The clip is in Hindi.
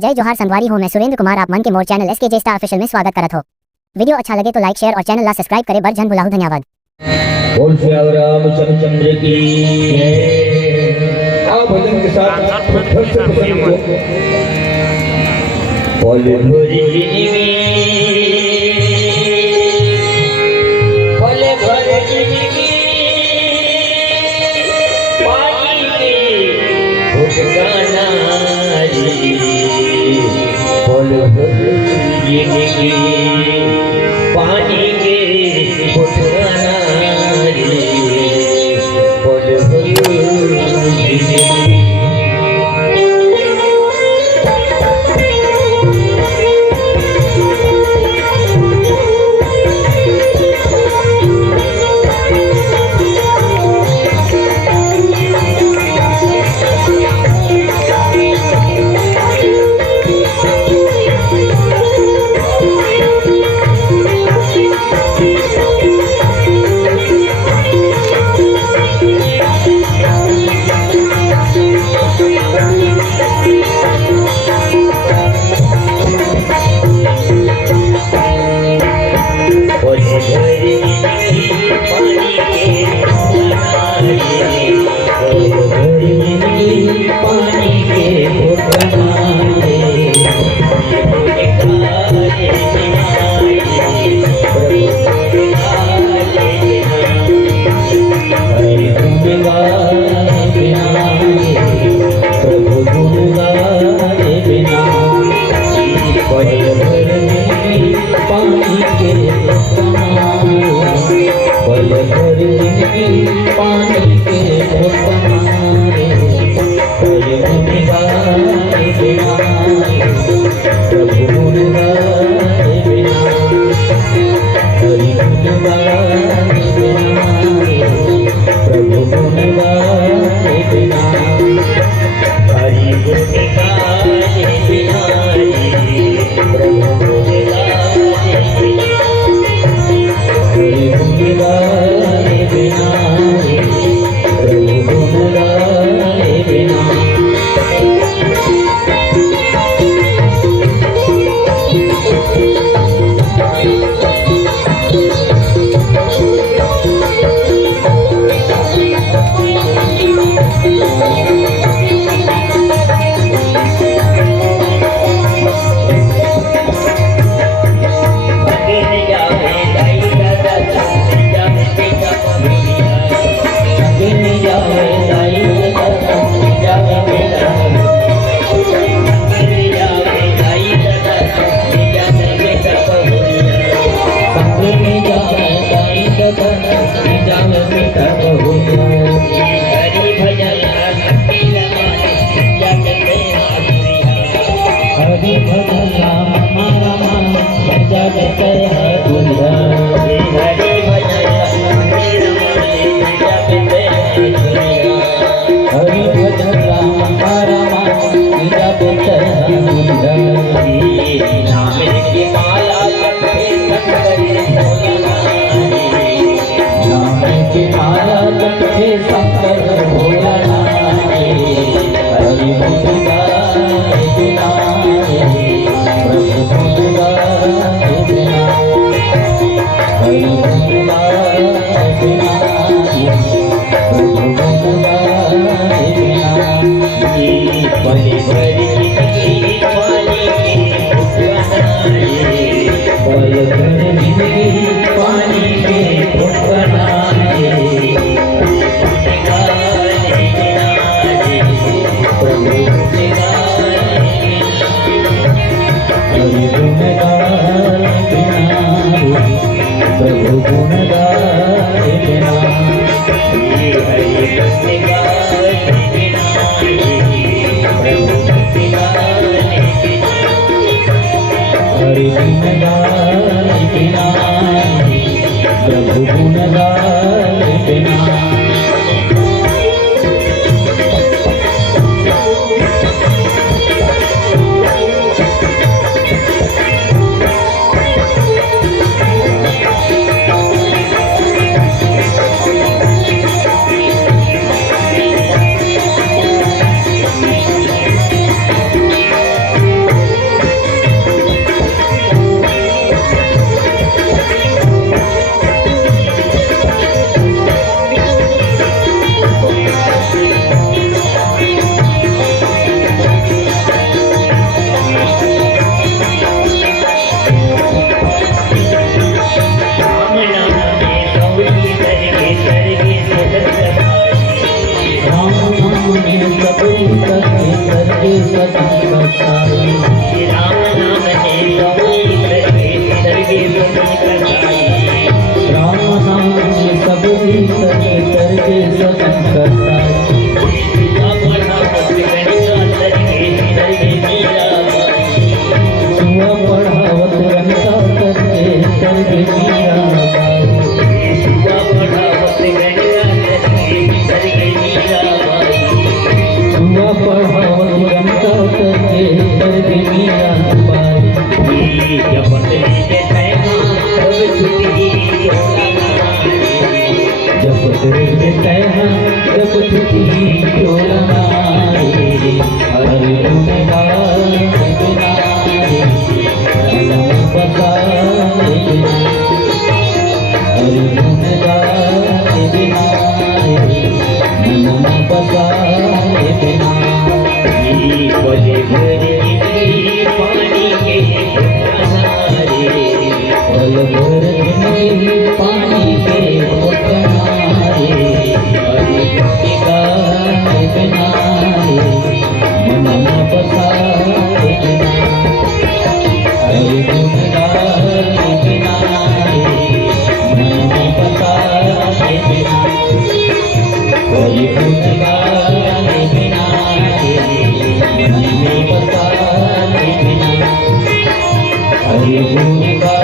जय जोहार संगवारी हूँ मैं सुरेंद्र कुमार। आप मन के मोर चैनल SKJ स्टार ऑफिशियल में स्वागत करत हो। वीडियो अच्छा लगे तो लाइक शेयर और चैनल ला सब्सक्राइब करे बर जन बुलाहु। धन्यवाद। बोल श्री रामचंद्र की जय। आओ भजन के साथ बोल भोरी बोले भोरी पानी के भुगताना बोल भोरी पानी के भुगताना करके सतन कसाई। राम नाम है गौरी करके करके सतन कसाई। राम नाम सब करके सतन कसाई। सुबह पढ़ावत गणिका करके करके मीराबाई। सुबह पढ़ावत गणिका करके मीराबाई। सुबह पढ़ावत गणिका करके मीराबाई। सुबह पढ़ावत गणिका करके मीराबाई। जपत रे तैमा सब छुटी चोला नारे। जपत रे तैमा जब छुटी चोला नारे। हरि गुण गाए बिना रे मन बसाए बिना। हरि गुण गाए बिना रे मन बसाए बिना। बोले भरे पानी के किनारे। पल भर जिंदगी पानी के किनारे। हरि गुण गाए बिना रे मन बसाए बिना। हरि गुण गाए बिना रे मन बसाए बिना। हरि गुण गाए बिना रे मन बसाए बिना। हरि गुण गाए